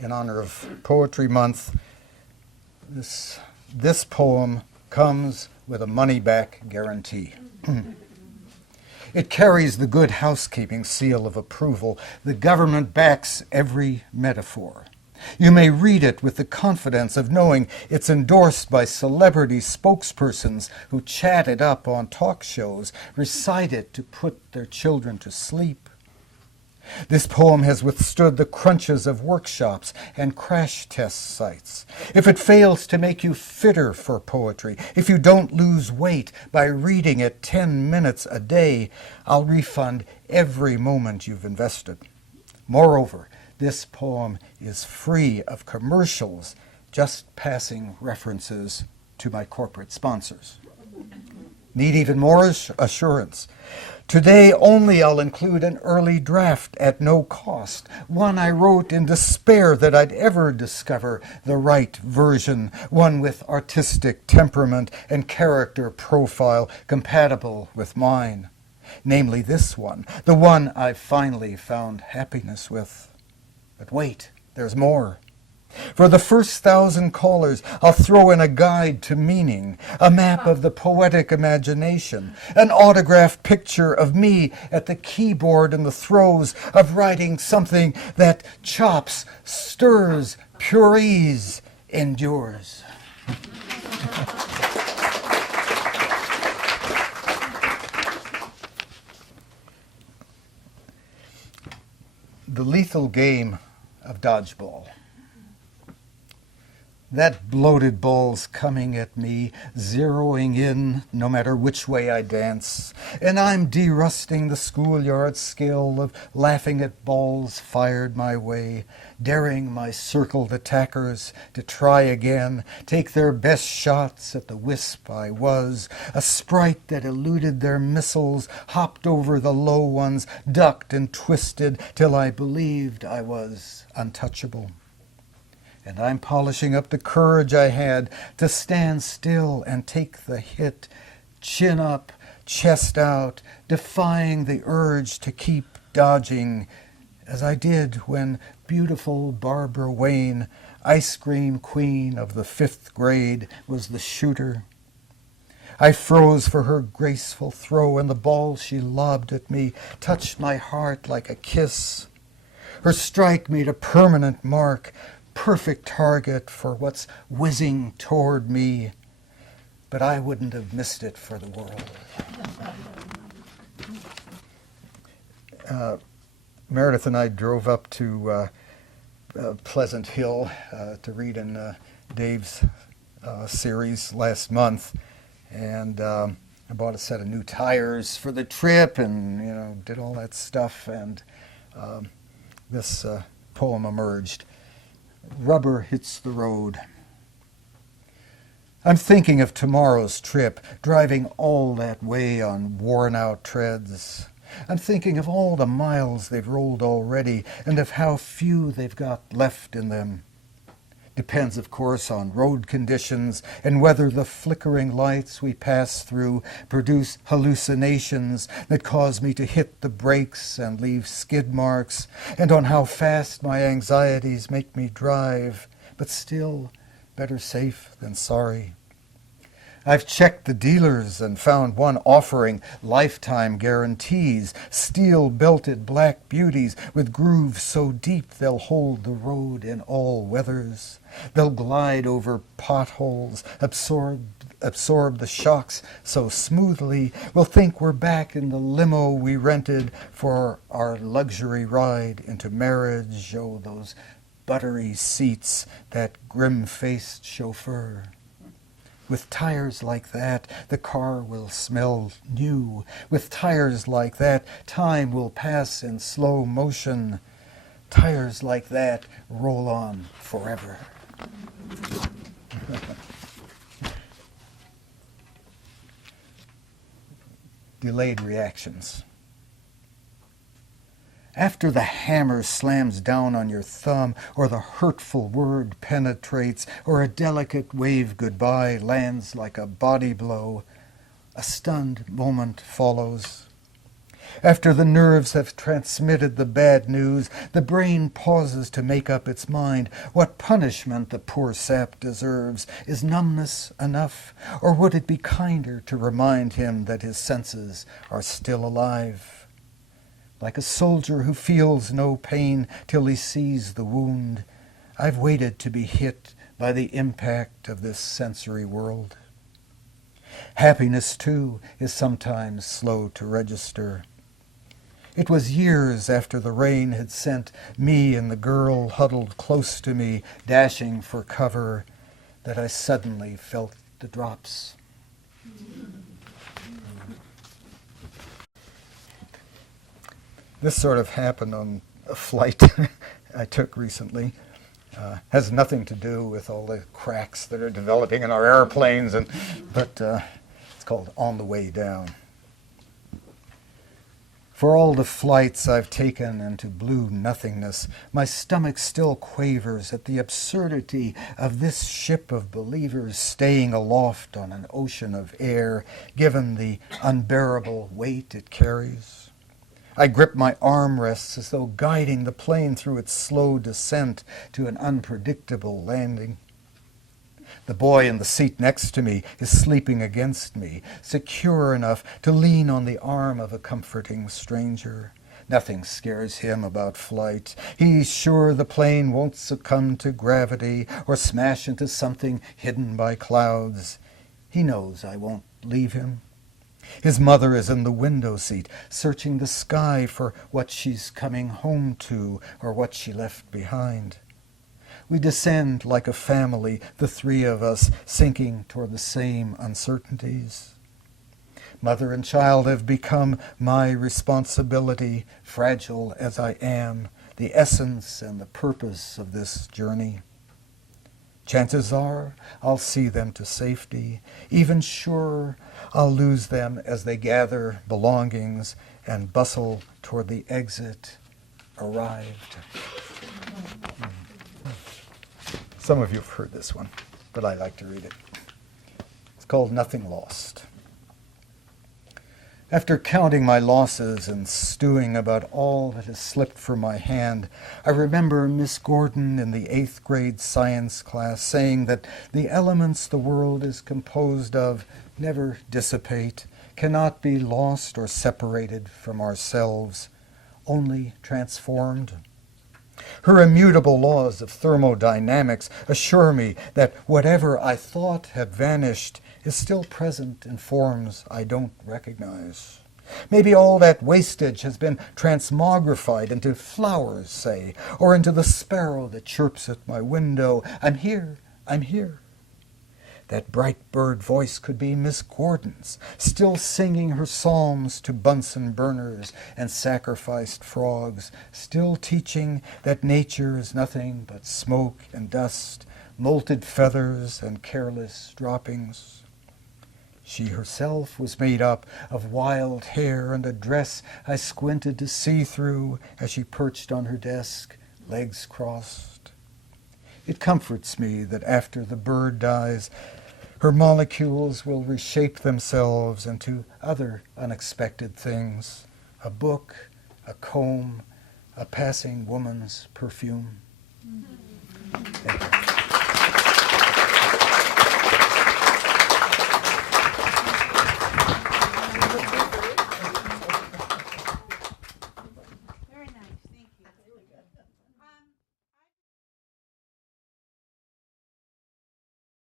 in honor of Poetry Month, this poem comes with a money-back guarantee. It carries the good housekeeping seal of approval. The government backs every metaphor. You may read it with the confidence of knowing it's endorsed by celebrity spokespersons who chat it up on talk shows, recite it to put their children to sleep. This poem has withstood the crunches of workshops and crash test sites. If it fails to make you fitter for poetry, if you don't lose weight by reading it 10 minutes a day, I'll refund every moment you've invested. Moreover, this poem is free of commercials, just passing references to my corporate sponsors. Need even more assurance? Today only I'll include an early draft at no cost, one I wrote in despair that I'd ever discover the right version, one with artistic temperament and character profile compatible with mine. Namely this one, the one I've finally found happiness with. But wait, there's more. For the first 1,000 callers, I'll throw in a guide to meaning, a map of the poetic imagination, an autographed picture of me at the keyboard in the throes of writing something that chops, stirs, purees, endures. The lethal game of dodgeball. That bloated ball's coming at me, zeroing in no matter which way I dance. And I'm de-rusting the schoolyard skill of laughing at balls fired my way, daring my circled attackers to try again, take their best shots at the wisp I was, a sprite that eluded their missiles, hopped over the low ones, ducked and twisted till I believed I was untouchable. And I'm polishing up the courage I had to stand still and take the hit, chin up, chest out, defying the urge to keep dodging, as I did when beautiful Barbara Wayne, ice cream queen of the 5th grade, was the shooter. I froze for her graceful throw, and the ball she lobbed at me touched my heart like a kiss. Her strike made a permanent mark, perfect target for what's whizzing toward me, but I wouldn't have missed it for the world. Meredith and I drove up to Pleasant Hill to read in Dave's series last month, and I bought a set of new tires for the trip and did all that stuff, and this poem emerged. Rubber hits the road. I'm thinking of tomorrow's trip, driving all that way on worn-out treads. I'm thinking of all the miles they've rolled already and of how few they've got left in them. Depends, of course, on road conditions and whether the flickering lights we pass through produce hallucinations that cause me to hit the brakes and leave skid marks, and on how fast my anxieties make me drive, but still, better safe than sorry. I've checked the dealers and found one offering lifetime guarantees, steel-belted black beauties with grooves so deep they'll hold the road in all weathers. They'll glide over potholes, absorb the shocks so smoothly, we'll think we're back in the limo we rented for our luxury ride into marriage. Oh, those buttery seats, that grim-faced chauffeur. With tires like that, the car will smell new. With tires like that, time will pass in slow motion. Tires like that roll on forever. Delayed reactions. After the hammer slams down on your thumb, or the hurtful word penetrates, or a delicate wave goodbye lands like a body blow, a stunned moment follows. After the nerves have transmitted the bad news, the brain pauses to make up its mind. What punishment the poor sap deserves? Is numbness enough? Or would it be kinder to remind him that his senses are still alive? Like a soldier who feels no pain till he sees the wound, I've waited to be hit by the impact of this sensory world. Happiness, too, is sometimes slow to register. It was years after the rain had sent me and the girl huddled close to me, dashing for cover, that I suddenly felt the drops. This sort of happened on a flight I took recently. Has nothing to do with all the cracks that are developing in our airplanes, but it's called On the Way Down. For all the flights I've taken into blue nothingness, my stomach still quavers at the absurdity of this ship of believers staying aloft on an ocean of air, given the unbearable weight it carries. I grip my armrests as though guiding the plane through its slow descent to an unpredictable landing. The boy in the seat next to me is sleeping against me, secure enough to lean on the arm of a comforting stranger. Nothing scares him about flight. He's sure the plane won't succumb to gravity or smash into something hidden by clouds. He knows I won't leave him. His mother is in the window seat, searching the sky for what she's coming home to or what she left behind. We descend like a family, the three of us, sinking toward the same uncertainties. Mother and child have become my responsibility, fragile as I am, the essence and the purpose of this journey. Chances are I'll see them to safety. Even surer, I'll lose them as they gather belongings and bustle toward the exit. Arrived. Some of you have heard this one, but I like to read it. It's called Nothing Lost. After counting my losses and stewing about all that has slipped from my hand, I remember Miss Gordon in the 8th grade science class saying that the elements the world is composed of never dissipate, cannot be lost or separated from ourselves, only transformed. Her immutable laws of thermodynamics assure me that whatever I thought had vanished is still present in forms I don't recognize. Maybe all that wastage has been transmogrified into flowers, say, or into the sparrow that chirps at my window. I'm here, I'm here. That bright bird voice could be Miss Gordon's, still singing her psalms to Bunsen burners and sacrificed frogs, still teaching that nature is nothing but smoke and dust, molted feathers and careless droppings. She herself was made up of wild hair and a dress I squinted to see through as she perched on her desk, legs crossed. It comforts me that after the bird dies, her molecules will reshape themselves into other unexpected things, a book, a comb, a passing woman's perfume. Thank you.